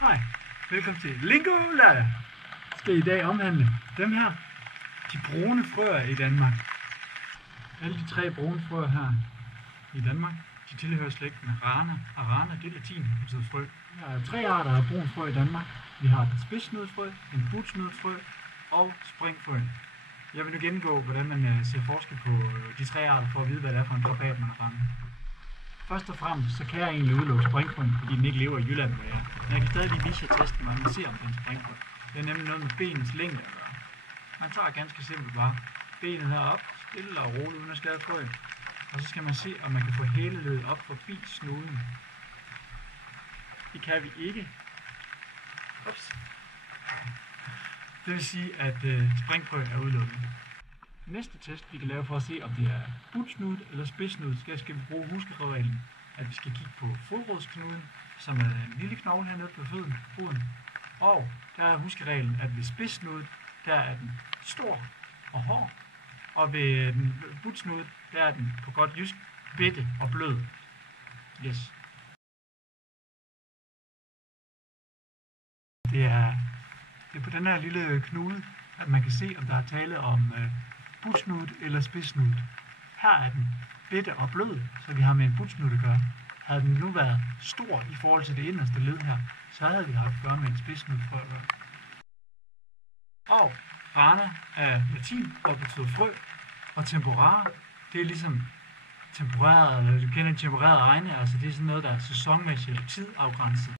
Hej, velkommen til Lingolada. Skal i dag omhandle dem her, de brune frøer i Danmark. Alle de tre brune frøer her i Danmark, de tilhører slægten Arana. Arana, det er latin, det betyder frø. Der er tre arter af brune frø i Danmark. Vi har den spidssnudet frø, en butsnudet frø og springfrø. Jeg vil nu gennemgå, hvordan man ser forskel på de tre arter, for at vide, hvad det er for en krabat, man har ramt. Først og fremmest, så kan jeg egentlig udelukke springfrøen, fordi den ikke lever i Jylland, hvor jeg er. Men jeg kan stadig lige vise jer testen, hvordan man ser, om det er en springfrø. Det er nemlig noget med benens længde at gøre. Man tager ganske simpelt bare benet herop, stille og roligt uden at skade frøen. Og så skal man se, om man kan få hælelødet op forbi snuden. Det kan vi ikke. Ups. Det vil sige, at springfrø er udelukket. Næste test, vi kan lave for at se, om det er butsnudet eller spidssnudet, skal vi bruge huskereglen, at vi skal kigge på fodrodsknuden, som er en lille knogle hernede på foden. Og der er huskereglen, at ved spidssnudet, der er den stor og hård, og ved den butsnudet, der er den på godt jysk bitte og blød. Yes. Det er på den her lille knude, at man kan se, om der er tale om butsnudet eller spidssnudet. Her er den bitte og blød, så vi har med en butsnut at gøre. Havde den nu været stor i forhold til det inderste led her, så havde vi haft at gøre med en spidssnut frø. Og rana er latin og betyder frø, og temporare, det er ligesom temporeret, eller du kender temporeret egne, altså det er sådan noget, der er sæsonmæssigt eller tidafgrænset.